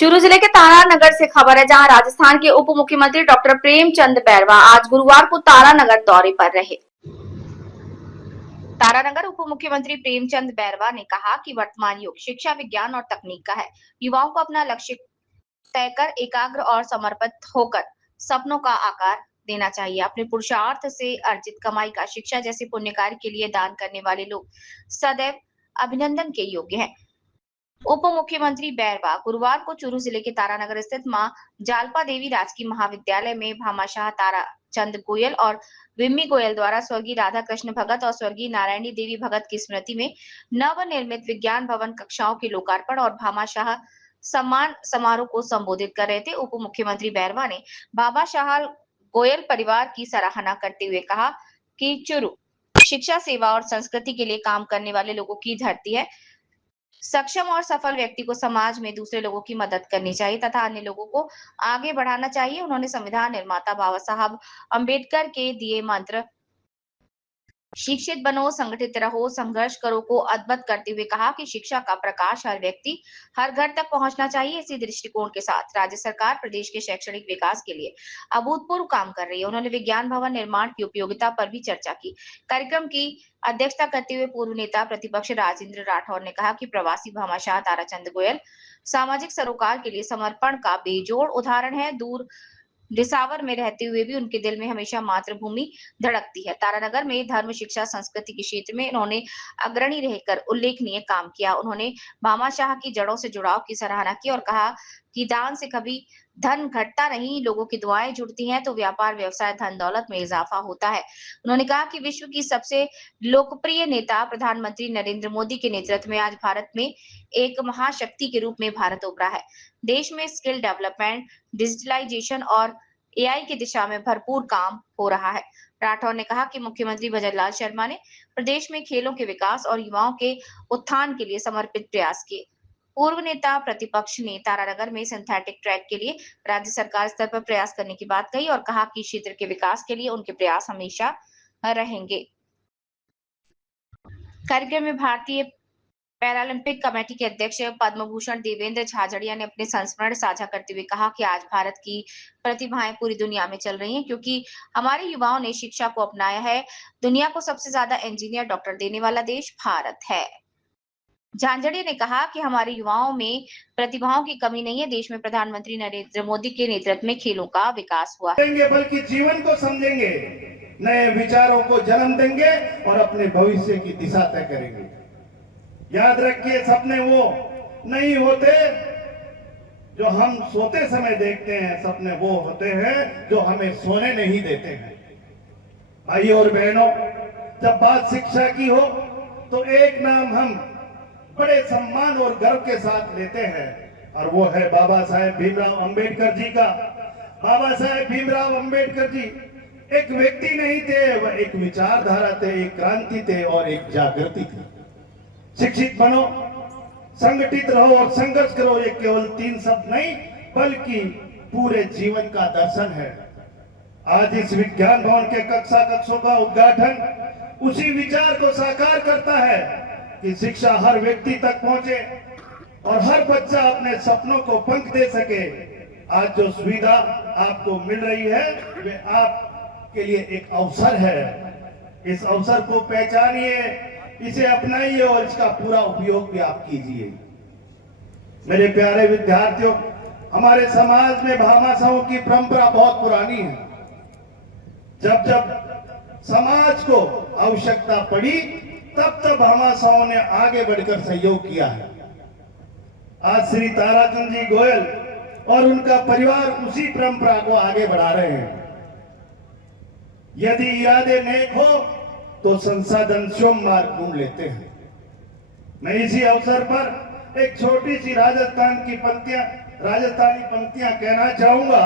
चूरू जिले के तारानगर से खबर है, जहां राजस्थान के उप मुख्यमंत्री डॉक्टर प्रेमचंद बैरवा आज गुरुवार को तारानगर दौरे पर रहे। तारानगर उप मुख्यमंत्री प्रेमचंद बैरवा ने कहा कि वर्तमान युग शिक्षा, विज्ञान और तकनीक का है। युवाओं को अपना लक्ष्य तय कर एकाग्र और समर्पित होकर सपनों का आकार देना चाहिए। अपने पुरुषार्थ से अर्जित कमाई का शिक्षा जैसे पुण्य कार्य के लिए दान करने वाले लोग सदैव अभिनंदन के योग्य हैं। उप मुख्यमंत्री बैरवा गुरुवार को चूरू जिले के तारानगर स्थित मां जालपा देवी राजकीय महाविद्यालय में भामाशाह ताराचंद गोयल और विम्मी गोयल द्वारा स्वर्गीय राधा कृष्ण भगत और स्वर्गीय नारायणी देवी भगत की स्मृति में नवनिर्मित विज्ञान भवन कक्षाओं के लोकार्पण और भामाशाह सम्मान समारोह को संबोधित कर रहे थे। उप मुख्यमंत्री बैरवा ने बाबा शाह गोयल परिवार की सराहना करते हुए कहा कि चूरू शिक्षा, सेवा और संस्कृति के लिए काम करने वाले लोगों की धरती है। सक्षम और सफल व्यक्ति को समाज में दूसरे लोगों की मदद करनी चाहिए तथा अन्य लोगों को आगे बढ़ाना चाहिए। उन्होंने संविधान निर्माता बाबा साहब अंबेडकर के दिए मंत्र शिक्षित बनो, संगठित रहो, संघर्ष करो को अद्भुत करते हुए कहा कि शिक्षा का प्रकाश हर व्यक्ति, हर घर तक पहुंचना चाहिए। इसी दृष्टिकोण के साथ राज्य सरकार प्रदेश के शैक्षणिक विकास के लिए अभूतपूर्व काम कर रही है। उन्होंने विज्ञान भवन निर्माण की उपयोगिता पर भी चर्चा की। कार्यक्रम की अध्यक्षता करते हुए पूर्व नेता प्रतिपक्ष राजेंद्र राठौर ने कहा कि प्रवासी भामाशाह ताराचंद गोयल सामाजिक सरोकार के लिए समर्पण का बेजोड़ उदाहरण है। दूर दिसावर में रहते हुए भी उनके दिल में हमेशा मातृभूमि धड़कती है। तारानगर में धर्म, शिक्षा, संस्कृति के क्षेत्र में उन्होंने अग्रणी रहकर उल्लेखनीय काम किया। उन्होंने भामाशाह की जड़ों से जुड़ाव की सराहना की और कहा कि दान से कभी धन घटता नहीं, लोगों की दुआएं जुड़ती हैं तो व्यापार, व्यवसाय, धन दौलत में इजाफा होता है। उन्होंने कहा कि विश्व की सबसे लोकप्रिय नेता प्रधानमंत्री नरेंद्र मोदी के नेतृत्व में आज भारत में एक महाशक्ति के रूप में भारत उभरा है। देश में स्किल डेवलपमेंट, डिजिटलाइजेशन और एआई की दिशा में भरपूर काम हो रहा है। राठौर ने कहा कि मुख्यमंत्री भजनलाल शर्मा ने प्रदेश में खेलों के विकास और युवाओं के उत्थान के लिए समर्पित प्रयास किए। पूर्व नेता प्रतिपक्ष ने तारानगर में सिंथेटिक ट्रैक के लिए राज्य सरकार स्तर पर प्रयास करने की बात कही और कहा कि क्षेत्र के विकास के लिए उनके प्रयास हमेशा रहेंगे। कार्यक्रम में भारतीय पैरालंपिक कमेटी के अध्यक्ष पद्म भूषण देवेंद्र झाझड़िया ने अपने संस्मरण साझा करते हुए कहा कि आज भारत की प्रतिभाएं पूरी दुनिया में चल रही हैं, क्योंकि हमारे युवाओं ने शिक्षा को अपनाया है। दुनिया को सबसे ज्यादा इंजीनियर, डॉक्टर देने वाला देश भारत है। झांझड़िया ने कहा कि हमारे युवाओं में प्रतिभाओं की कमी नहीं है। देश में प्रधानमंत्री नरेंद्र मोदी के नेतृत्व में खेलों का विकास हुआ है। बल्कि जीवन को समझेंगे, नए विचारों को जन्म देंगे और अपने भविष्य की दिशा तय करेंगे। याद रखिए, सपने वो नहीं होते जो हम सोते समय देखते हैं, सपने वो होते हैं जो हमें सोने नहीं देते हैं। भाइयों और बहनों, जब बात शिक्षा की हो तो एक नाम हम बड़े सम्मान और गर्व के साथ लेते हैं और वो है बाबा साहेब भीमराव अंबेडकर जी का। बाबा साहेब भीमराव अंबेडकर जी एक व्यक्ति नहीं थे, वह एक विचारधारा थे, एक क्रांति थे और एक जागृति थी। शिक्षित बनो, संगठित रहो और संघर्ष करो, ये केवल 3 शब्द नहीं बल्कि पूरे जीवन का दर्शन है। आज इस विज्ञान भवन के कक्षों का उद्घाटन उसी विचार को साकार करता है कि शिक्षा हर व्यक्ति तक पहुंचे और हर बच्चा अपने सपनों को पंख दे सके। आज जो सुविधा आपको मिल रही है वे आपके लिए एक अवसर है। इस अवसर को पहचानिए, इसे अपनाइए और इसका पूरा उपयोग भी आप कीजिए। मेरे प्यारे विद्यार्थियों, हमारे समाज में भामाशाहों की परंपरा बहुत पुरानी है। जब जब समाज को आवश्यकता पड़ी तब तब भामाशाहों ने आगे बढ़कर सहयोग किया है। आज श्री ताराचंद जी गोयल और उनका परिवार उसी परंपरा को आगे बढ़ा रहे हैं। यदि इरादे नेक हो तो संसाधन स्वयं मार्ग ढूंढ लेते हैं। मैं इसी अवसर पर एक छोटी सी राजस्थानी पंक्तियां कहना चाहूंगा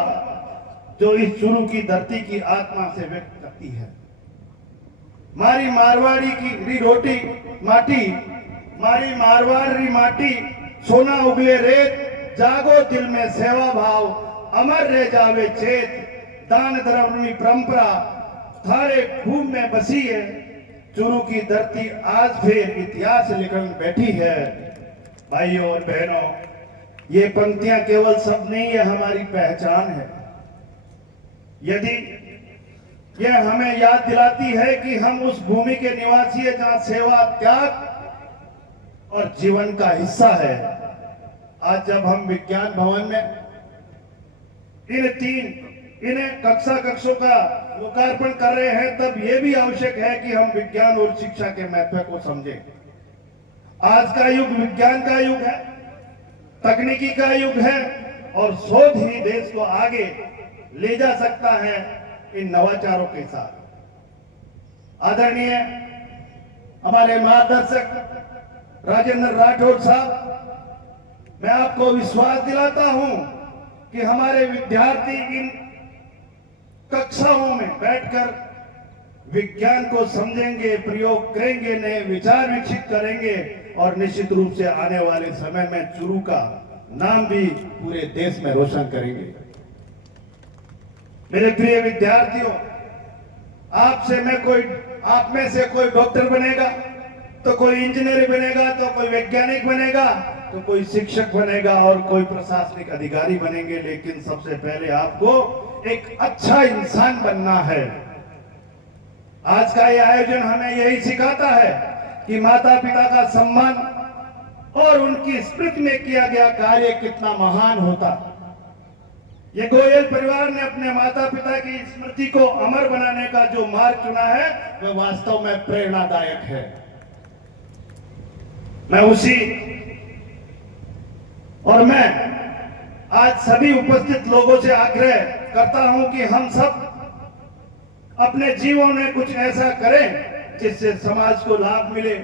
जो इस चूरू की धरती की आत्मा से व्यक्त करती है। मारी मारवाड़ी की री रोटी माटी, मारी मारवाड़ी माटी, सोना उगले रेत, जागो दिल में सेवा भाव, अमर रह जावे चेत, दान धर्म परंपरा थारे खून में बसी है। चूरू की धरती आज फिर इतिहास लिखने बैठी है। भाइयों और बहनों, ये पंक्तियां केवल शब्द नहीं, है हमारी पहचान है। यदि यह हमें याद दिलाती है कि हम उस भूमि के निवासी हैं जहां सेवा, त्याग और जीवन का हिस्सा है। आज जब हम विज्ञान भवन में इन कक्षों का लोकार्पण कर रहे हैं, तब यह भी आवश्यक है कि हम विज्ञान और शिक्षा के महत्व को समझें। आज का युग विज्ञान का युग है, तकनीकी का युग है और शोध ही देश को आगे ले जा सकता है इन नवाचारों के साथ। आदरणीय हमारे मार्गदर्शक राजेंद्र राठौड़ साहब, मैं आपको विश्वास दिलाता हूं कि हमारे विद्यार्थी इन कक्षाओं में बैठकर विज्ञान को समझेंगे, प्रयोग करेंगे, नए विचार विकसित करेंगे और निश्चित रूप से आने वाले समय में चुरू का नाम भी पूरे देश में रोशन करेंगे। मेरे प्रिय विद्यार्थियों, आप में से कोई डॉक्टर बनेगा, तो कोई इंजीनियर बनेगा, तो कोई वैज्ञानिक बनेगा, तो कोई शिक्षक बनेगा और कोई प्रशासनिक अधिकारी बनेंगे, लेकिन सबसे पहले आपको एक अच्छा इंसान बनना है। आज का यह आयोजन हमें यही सिखाता है कि माता पिता का सम्मान और उनकी स्मृति में किया गया कार्य कितना महान होता। ये गोयल परिवार ने अपने माता पिता की स्मृति को अमर बनाने का जो मार्ग चुना है, वह वास्तव में प्रेरणादायक है। मैं आज सभी उपस्थित लोगों से आग्रह करता हूं कि हम सब अपने जीवन में कुछ ऐसा करें जिससे समाज को लाभ मिले।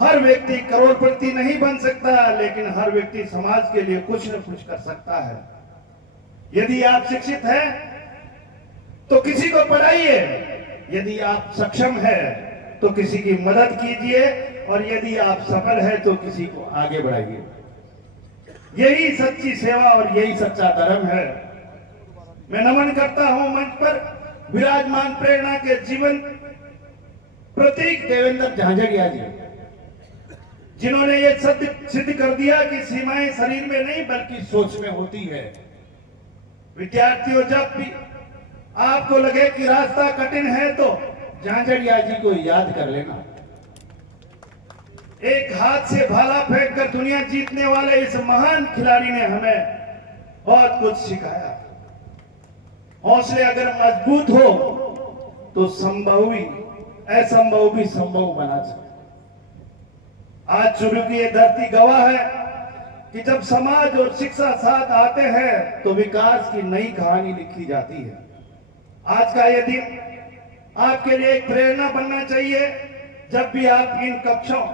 हर व्यक्ति करोड़पति नहीं बन सकता, लेकिन हर व्यक्ति समाज के लिए कुछ न कुछ कर सकता है। यदि आप शिक्षित हैं तो किसी को पढ़ाइए, यदि आप सक्षम हैं तो किसी की मदद कीजिए और यदि आप सफल हैं तो किसी को आगे बढ़ाइए। यही सच्ची सेवा और यही सच्चा धर्म है। मैं नमन करता हूं मंच पर विराजमान प्रेरणा के जीवन प्रतीक देवेंद्र झांझड़िया जी, जिन्होंने ये सिद्ध कर दिया कि सीमाएं शरीर में नहीं बल्कि सोच में होती है। विद्यार्थियों, जब भी आपको लगे कि रास्ता कठिन है तो झांझड़िया जी को याद कर लेना। एक हाथ से भाला फेंककर दुनिया जीतने वाले इस महान खिलाड़ी ने हमें बहुत कुछ सिखाया। हौसले अगर मजबूत हो तो असंभव भी संभव बना सकते। आज चुरू की ये धरती गवाह है कि जब समाज और शिक्षा साथ आते हैं तो विकास की नई कहानी लिखी जाती है। आज का ये दिन आपके लिए एक प्रेरणा बनना चाहिए। जब भी आप इन कक्षों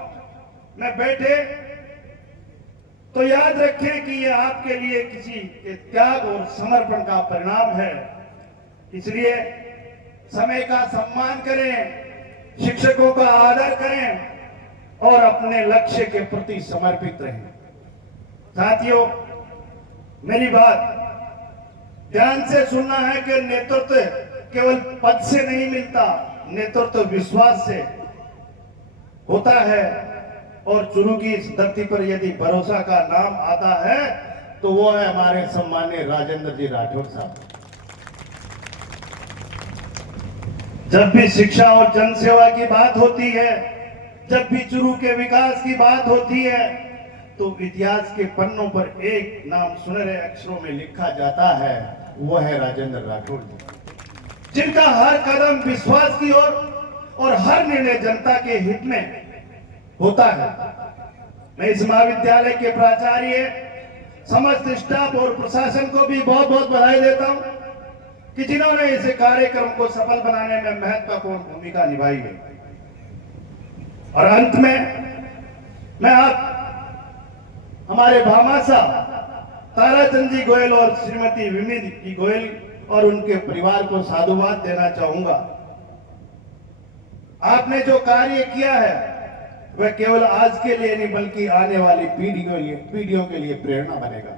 में बैठे तो याद रखें कि यह आपके लिए किसी के त्याग और समर्पण का परिणाम है। इसलिए समय का सम्मान करें, शिक्षकों का आदर करें और अपने लक्ष्य के प्रति समर्पित रहें। साथियों, मेरी बात ध्यान से सुनना है कि नेतृत्व केवल पद से नहीं मिलता, नेतृत्व विश्वास से होता है। और चुरू की इस धरती पर यदि भरोसा का नाम आता है तो वो है हमारे सम्मानीय राजेंद्र जी राठौड़ साहब। जब भी शिक्षा और जनसेवा की बात होती है, जब भी चुरू के विकास की बात होती है, तो इतिहास के पन्नों पर एक नाम सुनहरे अक्षरों में लिखा जाता है, वो है राजेंद्र राठौड़ जी, जिनका हर कदम विश्वास की ओर और हर निर्णय जनता के हित में होता है। मैं इस महाविद्यालय के प्राचार्य, समस्त स्टाफ और प्रशासन को भी बहुत बहुत बधाई देता हूं कि जिन्होंने इस कार्यक्रम को सफल बनाने में महत्वपूर्ण भूमिका निभाई है। और अंत में मैं हमारे भामासा ताराचंद जी गोयल और श्रीमती विमित जी गोयल और उनके परिवार को साधुवाद देना चाहूंगा। आपने जो कार्य किया है वह केवल आज के लिए नहीं बल्कि आने वाली पीढ़ियों के लिए प्रेरणा बनेगा।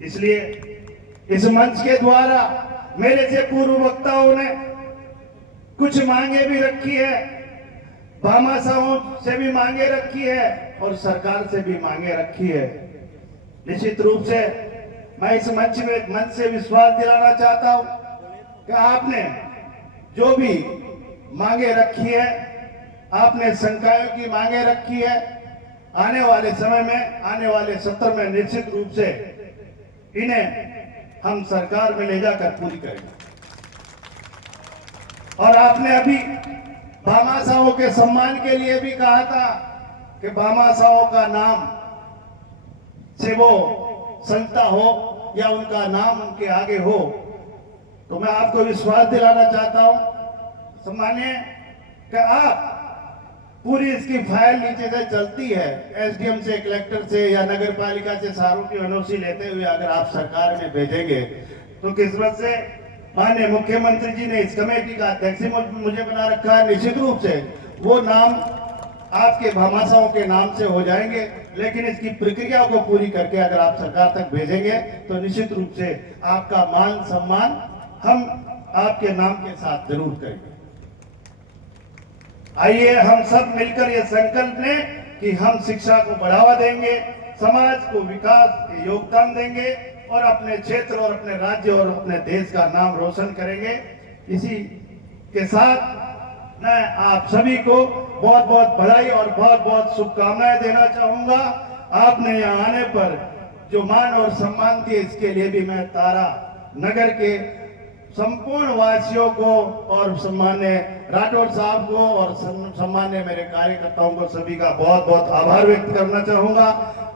इसलिए इस मंच के द्वारा मेरे से पूर्व वक्ताओं ने कुछ मांगे भी रखी है, भामाशाहों से भी मांगे रखी है और सरकार से भी मांगे रखी है। निश्चित रूप से मैं इस मंच से विश्वास दिलाना चाहता हूं कि आपने जो भी मांगे रखी है, आपने संकायों की मांगे रखी है, आने वाले समय में, आने वाले सत्र में निश्चित रूप से इन्हें हम सरकार में ले जाकर पूरी करेंगे। और आपने अभी भामाशाहों के सम्मान के लिए भी कहा था कि भामाशाहों का नाम से वो संस्था हो या उनका नाम उनके आगे हो, तो मैं आपको विश्वास दिलाना चाहता हूं सम्मान्य कि आप पूरी इसकी फाइल नीचे से चलती है, एसडीएम से, कलेक्टर से या नगर पालिका से सारों की एनओसी लेते हुए अगर आप सरकार में भेजेंगे तो किस्मत से माननीय मुख्यमंत्री जी ने इस कमेटी का अध्यक्ष मुझे बना रखा है। निश्चित रूप से वो नाम आपके भामाशाहों के नाम से हो जाएंगे, लेकिन इसकी प्रक्रिया को पूरी करके अगर आप सरकार तक भेजेंगे तो निश्चित रूप से आपका मान सम्मान हम आपके नाम के साथ जरूर करेंगे। आइए हम सब मिलकर ये संकल्प लें कि हम शिक्षा को बढ़ावा देंगे, समाज को विकास के योगदान देंगे और अपने क्षेत्र और अपने राज्य और अपने देश का नाम रोशन करेंगे। इसी के साथ मैं आप सभी को बहुत बहुत बधाई और बहुत बहुत शुभकामनाएं देना चाहूंगा। आपने यहाँ आने पर जो मान और सम्मान दिए, इसके लिए भी मैं तारा नगर के संपूर्ण वासियों को और सम्मान्य राठौर साहब को और सम्मान्य मेरे कार्यकर्ताओं को सभी का बहुत बहुत आभार व्यक्त करना चाहूंगा।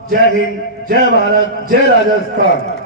जय हिंद, जय भारत, जय राजस्थान।